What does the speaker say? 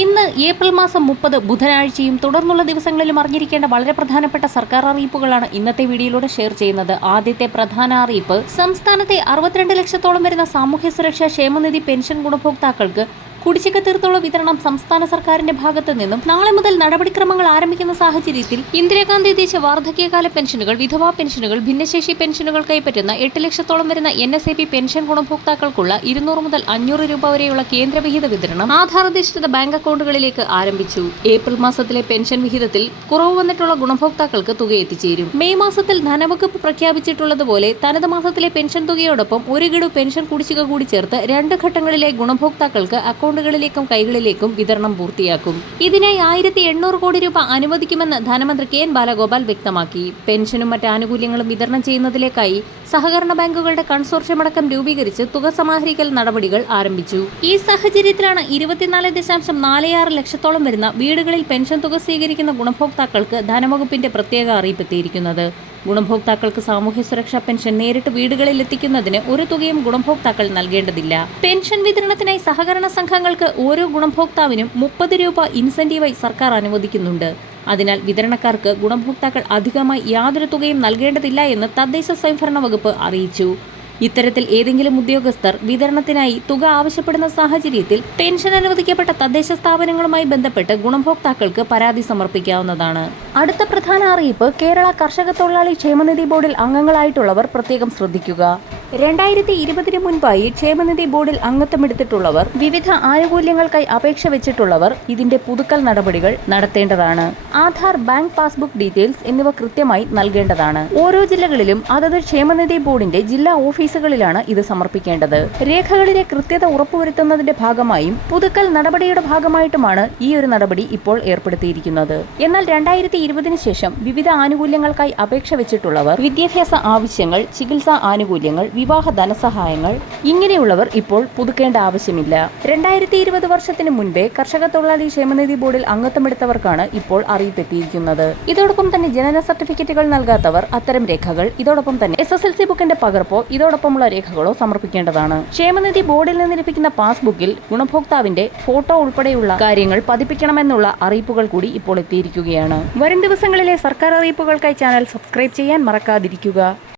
ഇന്ന് ഏപ്രിൽ മാസം 30 ബുധനാഴ്ചയും തുടർന്നുള്ള ദിവസങ്ങളിലും അറിഞ്ഞിരിക്കേണ്ട വളരെ പ്രധാനപ്പെട്ട സർക്കാർ അറിയിപ്പുകളാണ് ഇന്നത്തെ വീഡിയോയിലൂടെ ഷെയർ ചെയ്യുന്നത്. ആദ്യത്തെ പ്രധാന അറിയിപ്പ്, സംസ്ഥാനത്തെ 62 ലക്ഷത്തോളം വരുന്ന സാമൂഹ്യ സുരക്ഷാ ക്ഷേമനിധി പെൻഷൻ ഗുണഭോക്താക്കൾക്ക് കുടിശ്ശിക തീർത്തുള്ള വിതരണം സംസ്ഥാന സർക്കാരിന്റെ ഭാഗത്തു നിന്നും നാളെ മുതൽ നടപടിക്രമങ്ങൾ ആരംഭിക്കുന്ന സാഹചര്യത്തിൽ ഇന്ദിരാഗാന്ധി ദേശീയ വാർദ്ധക്യകാല പെൻഷനുകൾ, വിധവാ പെൻഷനുകൾ, ഭിന്നശേഷി പെൻഷനുകൾ കൈപ്പറ്റുന്ന 8 ലക്ഷത്തോളം വരുന്ന NSAP പെൻഷൻ ഗുണഭോക്താക്കൾക്കുള്ള 200 മുതൽ 500 രൂപ വരെയുള്ള കേന്ദ്രവിഹിത വിതരണം ആധാർ അധിഷ്ഠിത ബാങ്ക് അക്കൗണ്ടുകളിലേക്ക് ആരംഭിച്ചു. ഏപ്രിൽ മാസത്തിലെ പെൻഷൻ വിഹിതത്തിൽ കുറവ് വന്നിട്ടുള്ള ഗുണഭോക്താക്കൾക്ക് തുക എത്തിച്ചേരും. മെയ് മാസത്തിൽ ധനവകുപ്പ് പ്രഖ്യാപിച്ചിട്ടുള്ളതുപോലെ തനത് മാസത്തിലെ പെൻഷൻ തുകയോടൊപ്പം ഒരു ഗഡു പെൻഷൻ കുടിശ്ശിക കൂടി ചേർത്ത് 2 ഘട്ടങ്ങളിലെ ഗുണഭോക്താക്കൾക്ക് അക്കൗണ്ടുകളിലേക്കും കൈകളിലേക്കും വിതരണം പൂർത്തിയാക്കും. ഇതിനായി 1800 കോടി രൂപ അനുവദിക്കുമെന്ന് ധനമന്ത്രി KN ബാലഗോപാൽ വ്യക്തമാക്കി. പെൻഷനും മറ്റ് ആനുകൂല്യങ്ങളും വിതരണം ചെയ്യുന്നതിലേക്കായി സഹകരണ ബാങ്കുകളുടെ കൺസോർഷ്യമടക്കം രൂപീകരിച്ച് തുക സമാഹരിക്കൽ നടപടികൾ ആരംഭിച്ചു. ഈ സാഹചര്യത്തിലാണ് 24.46 ലക്ഷത്തോളം വരുന്ന വീടുകളിൽ പെൻഷൻ തുക സ്വീകരിക്കുന്ന ഗുണഭോക്താക്കൾക്ക് ധനവകുപ്പിന്റെ പ്രത്യേക അറിയിപ്പ് എത്തിയിരിക്കുന്നത്. ഗുണഭോക്താക്കൾക്ക് സാമൂഹ്യ സുരക്ഷാ പെൻഷൻ നേരിട്ട് വീടുകളിൽ എത്തിക്കുന്നതിന് ഒരു തുകയും ഗുണഭോക്താക്കൾ നൽകേണ്ടതില്ല. പെൻഷൻ വിതരണത്തിനായി സഹകരണ സംഘങ്ങൾക്ക് ഓരോ ഗുണഭോക്താവിനും 30 രൂപ ഇൻസെന്റീവായി സർക്കാർ അനുവദിക്കുന്നുണ്ട്. അതിനാൽ വിതരണക്കാർക്ക് ഗുണഭോക്താക്കൾ അധികമായി യാതൊരു തുകയും നൽകേണ്ടതില്ല എന്ന് തദ്ദേശ സ്വയംഭരണ വകുപ്പ് അറിയിച്ചു. ഇത്തരത്തിൽ ഏതെങ്കിലും ഉദ്യോഗസ്ഥർ വിതരണത്തിനായി തുക ആവശ്യപ്പെടുന്ന സാഹചര്യത്തിൽ പെൻഷൻ അനുവദിക്കപ്പെട്ട തദ്ദേശ സ്ഥാപനങ്ങളുമായി ബന്ധപ്പെട്ട് ഗുണഭോക്താക്കൾക്ക് പരാതി സമർപ്പിക്കാവുന്നതാണ്. അടുത്ത പ്രധാന അറിയിപ്പ്, കേരള കർഷക തൊഴിലാളി ക്ഷേമനിധി ബോർഡിൽ അംഗങ്ങളായിട്ടുള്ളവർ പ്രത്യേകം ശ്രദ്ധിക്കുക. 2020 മുൻപായി ക്ഷേമനിധി ബോർഡിൽ അംഗത്വമെടുത്തിട്ടുള്ളവർ, വിവിധ ആനുകൂല്യങ്ങൾക്കായി അപേക്ഷ വെച്ചിട്ടുള്ളവർ ഇതിന്റെ പുതുക്കൽ നടപടികൾ നടത്തേണ്ടതാണ്. ആധാർ, ബാങ്ക് പാസ്ബുക്ക് ഡീറ്റെയിൽസ് എന്നിവ കൃത്യമായി നൽകേണ്ടതാണ്. ഓരോ ജില്ലകളിലും അതത് ക്ഷേമനിധി ബോർഡിന്റെ ജില്ലാ ഓഫീസുകളിലാണ് ഇത് സമർപ്പിക്കേണ്ടത്. രേഖകളിലെ കൃത്യത ഉറപ്പുവരുത്തുന്നതിന്റെ ഭാഗമായും പുതുക്കൽ നടപടിയുടെ ഭാഗമായിട്ടുമാണ് ഈ ഒരു നടപടി ഇപ്പോൾ ഏർപ്പെടുത്തിയിരിക്കുന്നത്. എന്നാൽ 2020 ശേഷം വിവിധ ആനുകൂല്യങ്ങൾക്കായി അപേക്ഷ വെച്ചിട്ടുള്ളവർ, വിദ്യാഭ്യാസ ആവശ്യങ്ങൾ, ചികിത്സാ ആനുകൂല്യങ്ങൾ, വിവാഹ ധനസഹായങ്ങൾ ഇങ്ങനെയുള്ളവർ ഇപ്പോൾ പുതുക്കേണ്ട ആവശ്യമില്ല. 2020 വർഷത്തിന് മുൻപേ കർഷക തൊഴിലാളി ക്ഷേമനിധി ബോർഡിൽ അംഗത്വമെടുത്തവർക്കാണ് ഇപ്പോൾ അറിയിപ്പെത്തിയിരിക്കുന്നത്. ഇതോടൊപ്പം തന്നെ ജനന സർട്ടിഫിക്കറ്റുകൾ നൽകാത്തവർ അത്തരം രേഖകൾ, ഇതോടൊപ്പം തന്നെ SSLC ബുക്കിന്റെ പകർപ്പോ ഇതോടൊപ്പമുള്ള രേഖകളോ സമർപ്പിക്കേണ്ടതാണ്. ക്ഷേമനിധി ബോർഡിൽ നിന്ന് ലഭിക്കുന്ന പാസ്ബുക്കിൽ ഗുണഭോക്താവിന്റെ ഫോട്ടോ ഉൾപ്പെടെയുള്ള കാര്യങ്ങൾ പതിപ്പിക്കണമെന്നുള്ള അറിയിപ്പുകൾ കൂടി ഇപ്പോൾ എത്തിയിരിക്കുകയാണ്. വരും ദിവസങ്ങളിലെ സർക്കാർ അറിയിപ്പുകൾക്കായി ചാനൽ സബ്സ്ക്രൈബ് ചെയ്യാൻ മറക്കാതിരിക്കുക.